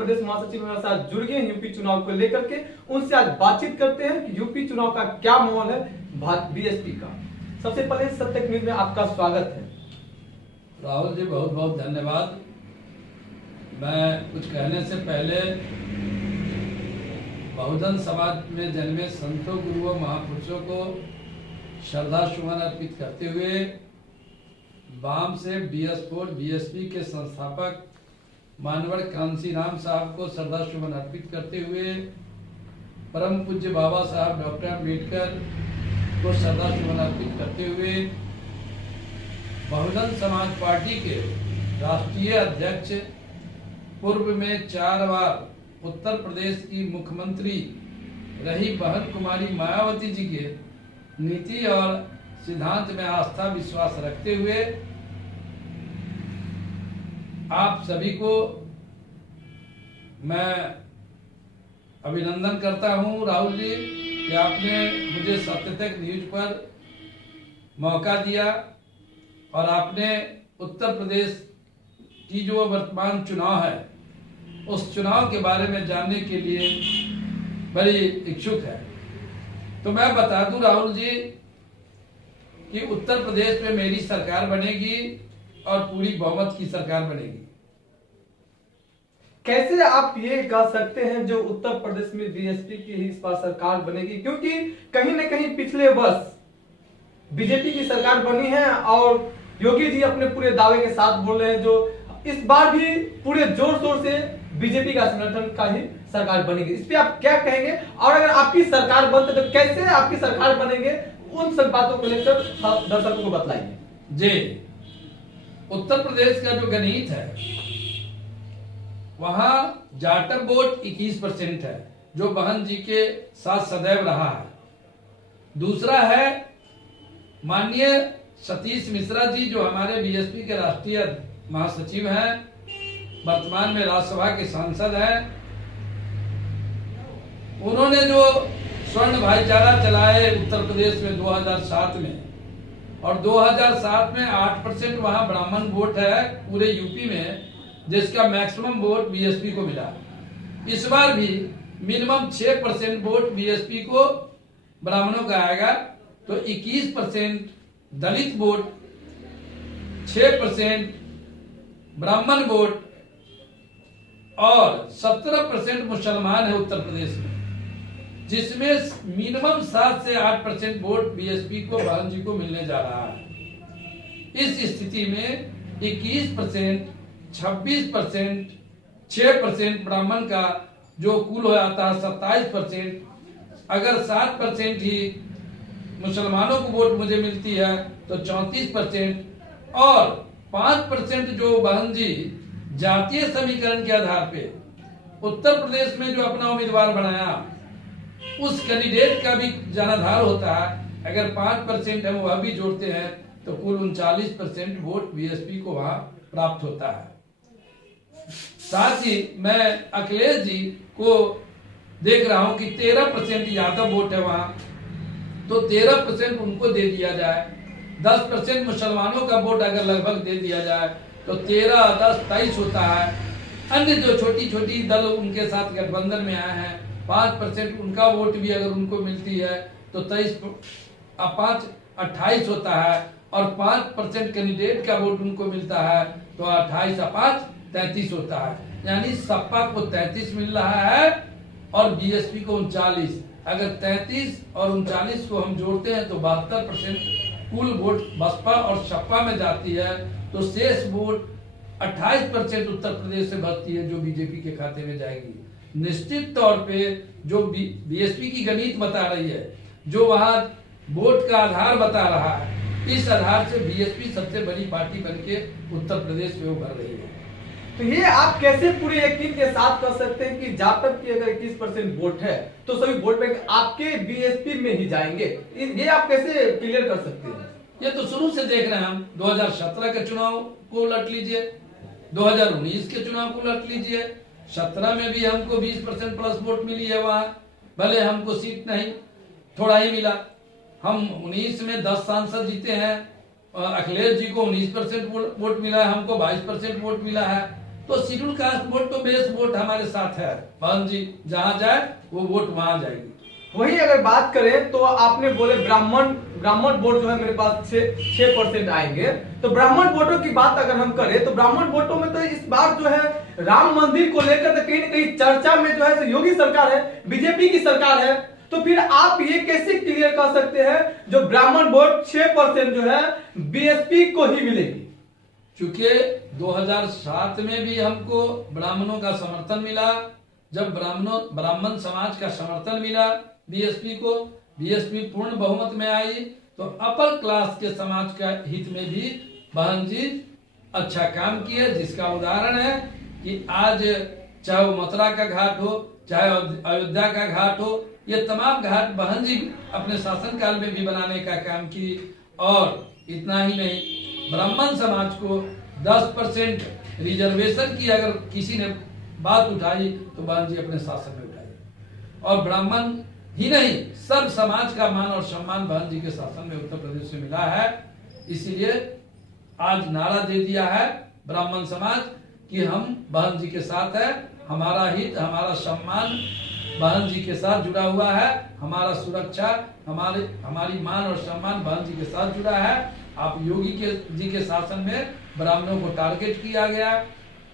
प्रदेश महासचिव हमारे साथ जुड़ गए यूपी चुनाव को लेकर के। उनसे आज बातचीत करते हैं कि यूपी चुनाव का क्या माहौल है बीएसपी का। सबसे पहले सत्य न्यूज में आपका स्वागत है। राहुल जी, बहुत बहुत धन्यवाद। मैं कुछ कहने से पहले बहुजन समाज में जन्मे संतों, गुरुओं, महापुरुषों को श्रद्धा सुमन अर्पित करते हुए वाम से बीएसपी के संस्थापक मानवर कांसीराम साहब को श्रद्धा सुमन अर्पित करते हुए परम पूज्य बाबा साहब डॉक्टर अम्बेडकर को श्रद्धा सुमन अर्पित करते हुए बहुजन समाज पार्टी के राष्ट्रीय अध्यक्ष, पूर्व में 4 बार उत्तर प्रदेश की मुख्यमंत्री रही बहन कुमारी मायावती जी के नीति और सिद्धांत में आस्था विश्वास रखते हुए आप सभी को मैं अभिनंदन करता हूं राहुल जी कि आपने मुझे सत्य तक न्यूज पर मौका दिया और आपने उत्तर प्रदेश की जो वर्तमान चुनाव है उस चुनाव के बारे में जानने के लिए बड़ी इच्छुक है। तो मैं बता दूं राहुल जी कि उत्तर प्रदेश में मेरी सरकार बनेगी और पूरी बहुमत की सरकार बनेगी। कैसे आप ये कह सकते हैं जो उत्तर प्रदेश में बीएसपी की ही इस बार सरकार बनेगी, क्योंकि कहीं न कहीं पिछले वर्ष बीजेपी की सरकार बनी है और योगी जी अपने पूरे दावे के साथ बोल रहे हैं जो इस बार भी पूरे जोर शोर से बीजेपी का संगठन का ही सरकार बनेगी। इस पे आप क्या कहेंगे और अगर आपकी सरकार बनते तो कैसे आपकी सरकार बनेंगे, उन सब बातों को लेकर दर्शकों को बतलाइए। जी, उत्तर प्रदेश का जो गणित है वहां जाटव वोट 21% है जो बहन जी के साथ सदैव रहा है। दूसरा है माननीय सतीश मिश्रा जी जो हमारे बीएसपी के राष्ट्रीय महासचिव हैं, वर्तमान में राज्यसभा के सांसद हैं। उन्होंने जो स्वर्ण भाईचारा चलाए उत्तर प्रदेश में 2007 में और 2007 में 8% वहां ब्राह्मण वोट है पूरे यूपी में, जिसका मैक्सिमम वोट बीएसपी को मिला। इस बार भी मिनिमम 6% वोट बीएसपी को ब्राह्मणों का आएगा, तो 21% दलित वोट, 6% ब्राह्मण वोट और 17% मुसलमान है उत्तर प्रदेश में, जिसमें मिनिमम 7 से 8% वोट बीएसपी को बहन जी को मिलने जा रहा है। इस स्थिति में 21%, 26%, 6% ब्राह्मण का जो कुल हो जाता है 27%, अगर 7% ही मुसलमानों को वोट मुझे मिलती है तो 34% और 5% जो बहन जी जातीय समीकरण के आधार पे उत्तर प्रदेश में जो अपना उम्मीदवार बनाया उस कैंडिडेट का भी जनाधार होता है। अगर 5% हम वह भी जोड़ते हैं तो कुल 39% वोट बीएसपी को वहां प्राप्त होता है। साथ ही मैं अखिलेश जी को देख रहा हूं कि 13% यादव वोट है वहां, तो 13% उनको दे दिया जाए। 10% मुसलमानों का वोट अगर लगभग दे दिया जाए तो 13, 10, 23 होता है। अन्य जो छोटी छोटी दल उनके साथ गठबंधन में आए हैं 5% उनका वोट भी अगर उनको मिलती है तो 5 28 होता है और 5% कैंडिडेट का वोट उनको मिलता है तो 28 और 5 33 होता है। यानी सपा को 33 मिल रहा है और बीएसपी को 39। अगर 33 और 39 को हम जोड़ते हैं तो 72% कुल वोट बसपा और सपा में जाती है, तो शेष वोट 28% उत्तर प्रदेश से बचती है जो बीजेपी के खाते में जाएगी। निश्चित तौर पे जो बीएसपी की गणित बता रही है, जो वहां वोट का आधार बता रहा है, इस आधार से बीएसपी सबसे बड़ी पार्टी बनके उत्तर प्रदेश में उभर रही है। तो ये आप कैसे पूरे यकीन के साथ कर सकते हैं कि जाटव की अगर 21% वोट है तो सभी वोट बैंक आपके बीएसपी में ही जाएंगे, ये आप कैसे क्लियर कर सकते हैं? ये तो शुरू से देख रहे हैं हम। 2017 के चुनाव को उलट लीजिए, 2019 के चुनाव को उलट लीजिए, 17 में भी हमको 20% प्लस वोट मिली है वहां, भले हमको सीट नहीं थोड़ा ही मिला। हम 19 में 10 सांसद जीते हैं, अखिलेश जी को 19% वोट मिला है, हमको 22% वोट मिला है। तो शेड्यूल कास्ट वोट तो बेस वोट हमारे साथ है बहन जी, जहां जाए वो वोट वहां जाएगी। वही अगर बात करें तो आपने बोले ब्राह्मण वोट जो है मेरे पास 6% आएंगे, तो ब्राह्मण वोटों की बात अगर हम करें तो ब्राह्मण वोटों में तो इस बार जो है राम मंदिर को लेकर तो कहीं ना कहीं चर्चा में जो है योगी सरकार है, बीजेपी की सरकार है। तो फिर आप ये कैसे क्लियर कर सकते हैं जो ब्राह्मण वोट 6% जो है बीएसपी को ही मिलेगी? चूंकि 2007 में भी हमको ब्राह्मणों का समर्थन मिला, जब ब्राह्मण समाज का समर्थन मिला बीएसपी को, बीएसपी पूर्ण बहुमत में आई, तो अपर क्लास के समाज का हित में भी बहन जी अच्छा काम किए, जिसका उदाहरण है कि आज चाहे वो मथुरा का घाट हो, चाहे अयोध्या का घाट हो, ये तमाम घाट बहन जी अपने शासनकाल में भी बनाने का काम की। और इतना ही नहीं, ब्राह्मण समाज को 10% रिजर्वेशन की अगर किसी ने बात उठाई तो बहन जी अपने शासन में उठाई। और ब्राह्मण ही नहीं, सब समाज का मान और सम्मान बहन जी के शासन में उत्तर प्रदेश में मिला है। इसीलिए आज नारा दे दिया है ब्राह्मण समाज कि हम बहन जी के साथ है, हमारा हित हमारा सम्मान बहन जी के साथ जुड़ा हुआ है, हमारा सुरक्षा हमारी मान और सम्मान बहन जी के साथ जुड़ा है। आप योगी जी के शासन में ब्राह्मणों को टारगेट किया गया,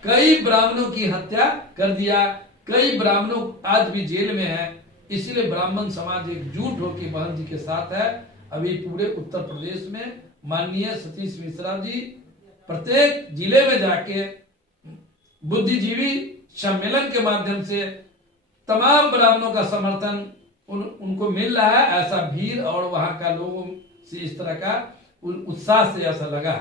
कई ब्राह्मणों की हत्या कर दिया, कई ब्राह्मणों आज भी जेल में है। इसीलिए ब्राह्मण समाज एकजुट होकर बहन जी के साथ है। अभी पूरे उत्तर प्रदेश में माननीय सतीश मिश्रा जी प्रत्येक जिले में जाके बुद्धिजीवी सम्मेलन के माध्यम से तमाम ब्राह्मणों का समर्थन उनको मिल रहा है। ऐसा भीड़ और वहां का लोगों से इस तरह का उत्साह से ऐसा लगा,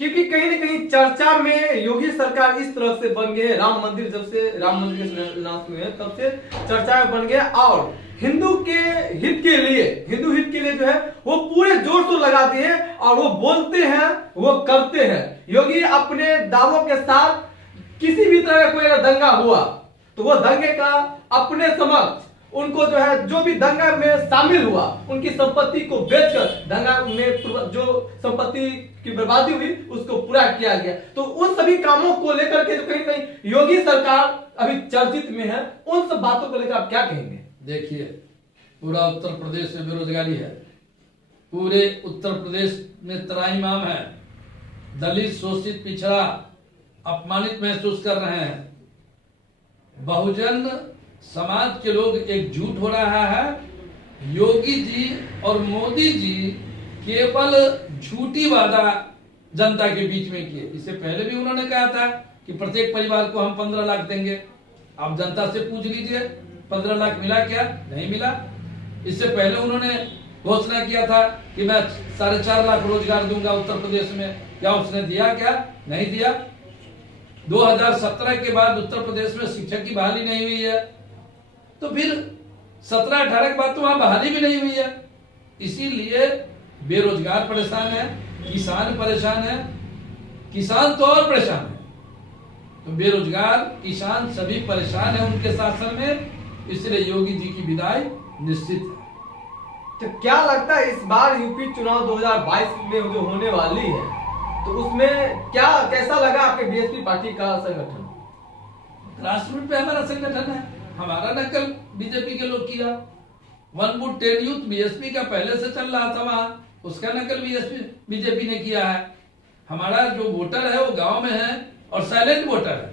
क्योंकि कहीं न कहीं चर्चा में योगी सरकार इस तरह से बन गए, राम मंदिर जब से राम मंदिर के शिलान्यास हुए तब से चर्चा में बन गया। और हिंदू हित के लिए जो है वो पूरे जोर शोर लगाते हैं और वो बोलते हैं, वो करते हैं। योगी अपने दावों के साथ किसी भी तरह का कोई अगर दंगा हुआ तो वो दंगे का अपने समक्ष उनको जो है जो भी दंगा में शामिल हुआ उनकी संपत्ति को बेचकर दंगा में जो संपत्ति की बर्बादी हुई उसको पूरा किया गया। तो उन सभी कामों को लेकर के जो कहीं कहीं योगी सरकार अभी चर्चित में है, उन सब बातों को लेकर आप क्या कहेंगे? देखिए, पूरा उत्तर प्रदेश में बेरोजगारी है, पूरे उत्तर प्रदेश में त्राहिमाम है, दलित शोषित पिछड़ा अपमानित महसूस कर रहे हैं। बहुजन समाज के लोग एकजुट हो रहा है। योगी जी और मोदी जी केवल झूठी वादा जनता के बीच में किए। इससे पहले भी उन्होंने कहा था कि प्रत्येक परिवार को हम 15 लाख देंगे। आप जनता से पूछ लीजिए 15 लाख मिला क्या? नहीं मिला। इससे पहले उन्होंने घोषणा किया था कि मैं 4.5 लाख रोजगार दूंगा उत्तर प्रदेश में। क्या उसने दिया? क्या नहीं दिया। 2017 के बाद उत्तर प्रदेश में शिक्षक की बहाली नहीं हुई है, तो फिर 17-18 के बाद तो वहां बहाली भी नहीं हुई है। इसीलिए बेरोजगार परेशान है, किसान परेशान है, किसान तो और परेशान है। तो बेरोजगार किसान सभी परेशान है उनके शासन में, इसलिए योगी जी की विदाई निश्चित है। तो क्या लगता है इस बार यूपी चुनाव 2022 में जो होने वाली है तो उसमें क्या कैसा लगा आपके बीएसपी पार्टी का संगठन? ग्रासरूट पे हमारा संगठन है, हमारा नकल बीजेपी के लोग किया। 1 वोट 10 यूथ बीएसपी का पहले से चल रहा था वहां, उसका नकल बीजेपी ने किया है। हमारा जो वोटर है वो गांव में है और साइलेंट वोटर है।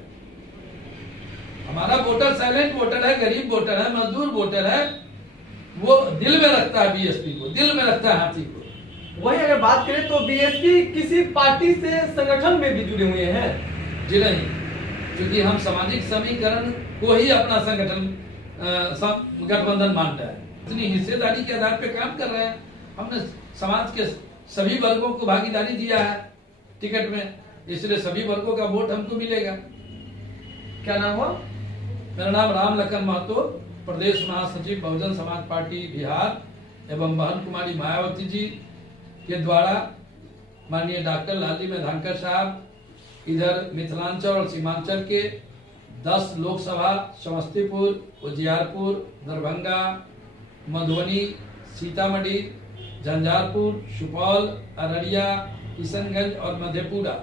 हमारा वोटर साइलेंट वोटर है, गरीब वोटर है, मजदूर वोटर है। वो दिल में रखता है बीएसपी को, दिल में रखता है हाथी को। वही अगर बात करें तो बीएसपी किसी पार्टी से संगठन में भी जुड़े हुए हैं? जी नहीं, क्योंकि हम सामाजिक समीकरण को ही अपना संगठन गठबंधन मानता है। इतनी हिस्सेदारी के आधार पे काम कर रहे हैं। हमने समाज के सभी वर्गों को भागीदारी दिया है टिकट में, इसलिए सभी वर्गों का वोट हमको मिलेगा। क्या नाम हुआ? मेरा नाम राम लखन महतो, प्रदेश महासचिव बहुजन समाज पार्टी बिहार एवं बहन कुमारी मायावती जी के द्वारा माननीय डॉक्टर लालजी मेधांकर साहब इधर मिथिलांचल और सीमांचल के 10 लोकसभा समस्तीपुर, उजियारपुर, दरभंगा, मधुबनी, सीतामढ़ी, झंझारपुर, सुपौल, अररिया, किशनगंज और मधेपुरा,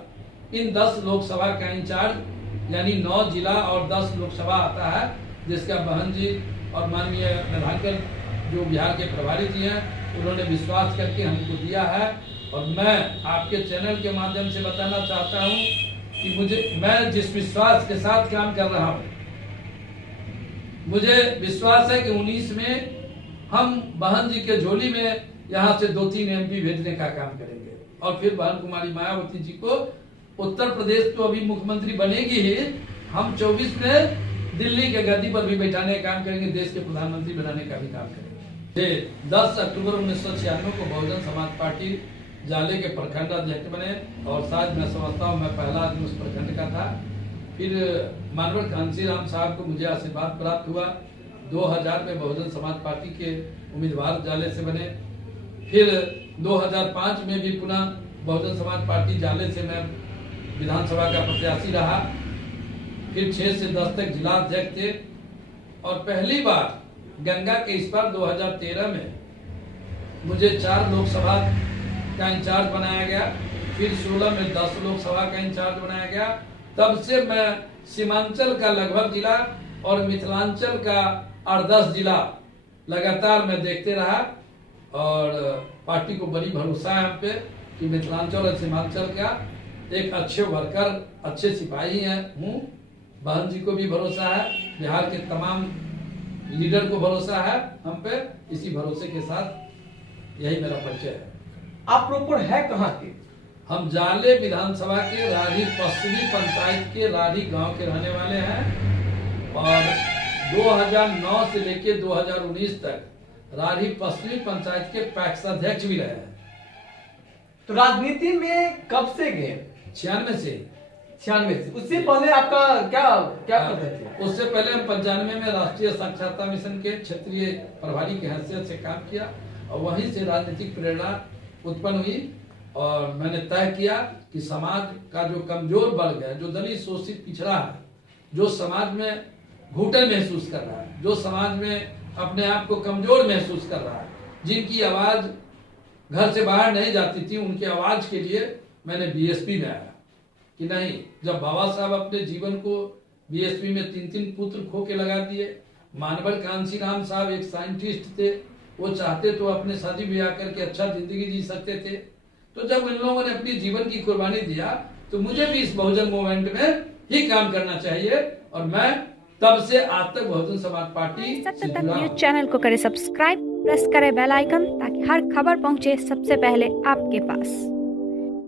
इन 10 लोकसभा का इंचार्ज यानी 9 जिला और 10 लोकसभा आता है, जिसका बहन जी और माननीय प्रधानकर जो बिहार के प्रभारी जी हैं उन्होंने विश्वास करके हमको दिया है। और मैं आपके चैनल के माध्यम से बताना चाहता हूं कि मैं जिस विश्वास के साथ काम कर रहा हूं, मुझे विश्वास है कि 19 में हम बहन जी के झोली में यहाँ से 2-3 MP भेजने का काम करेंगे और फिर बहन कुमारी मायावती जी को उत्तर प्रदेश तो अभी मुख्यमंत्री बनेगी ही, हम 24 में दिल्ली के गद्दी पर भी बैठाने का काम करेंगे, देश के प्रधानमंत्री बनाने का भी काम करेंगे। 10 अक्टूबर 1996 को बहुजन समाज पार्टी जाले के प्रखंड अध्यक्ष बने और शायद मैं समझता हूँ मैं पहला आदमी उस प्रखंड का था। फिर मानवर कांसी राम साहब को मुझे आशीर्वाद प्राप्त हुआ। 2000 में बहुजन समाज पार्टी के उम्मीदवार जाले से बने। फिर 2005 में भी पुनः बहुजन समाज पार्टी जाले से मैं विधानसभा का प्रत्याशी रहा। फिर 6 से 10 तक जिला अध्यक्ष थे और पहली बार गंगा के इस पार 2013 में मुझे 4 लोकसभा का इंचार्ज बनाया गया। फिर 16 में 10 लोकसभा का इंचार्ज बनाया गया। तब से मैं सीमांचल का लगभग जिला और मिथिलांचल का 8-10 जिला लगातार मैं देखते रहा और पार्टी को बड़ी भरोसा है हम पे कि मिथिलांचल और सीमांचल का एक अच्छे वर्कर, अच्छे सिपाही हूँ। बहन जी को भी भरोसा है, बिहार के तमाम लीडर को भरोसा है हम पे। इसी भरोसे के साथ यही मेरा परिचय है। आप प्रॉपर है कहाँ के? हम जाले विधानसभा के राढ़ी पश्चिमी पंचायत के राढ़ी गांव के रहने वाले हैं और 2009 से लेके 2019 तक राढ़ी पश्चिमी पंचायत के पैक्स अध्यक्ष भी रहे हैं। तो राजनीति में कब से गए? 96 से। उससे पहले आपका क्या करते थे? उससे पहले हम 95 में राष्ट्रीय साक्षरता मिशन के क्षेत्रीय प्रभारी की हैसियत से काम किया और वहीं से राजनीतिक प्रेरणा उत्पन्न हुई और मैंने तय किया कि समाज का जो कमजोर वर्ग है, जो दलित शोषित पिछड़ा है, जो समाज में घुटन महसूस कर रहा है, जो समाज में अपने आप को कमजोर महसूस कर रहा है, जिनकी आवाज घर से बाहर नहीं जाती थी, उनकी आवाज के लिए मैंने बीएसपी में आया कि नहीं। जब बाबा साहब अपने जीवन को बीएसपी में 3-3 पुत्र खो के लगा दिए, मानवर कांसी राम साहब एक साइंटिस्ट थे, वो चाहते तो अपने शादी ब्याह करके अच्छा जिंदगी जी सकते थे। तो जब इन लोगों ने अपनी जीवन की कुर्बानी दिया तो मुझे भी इस बहुजन मूवमेंट में ही काम करना चाहिए और मैं तब से आज तक बहुजन समाज पार्टी से जुड़ा हूं। न्यूज चैनल को करें सब्सक्राइब, प्रेस करें बेल आइकन ताकि हर खबर पहुंचे सबसे पहले आपके पास।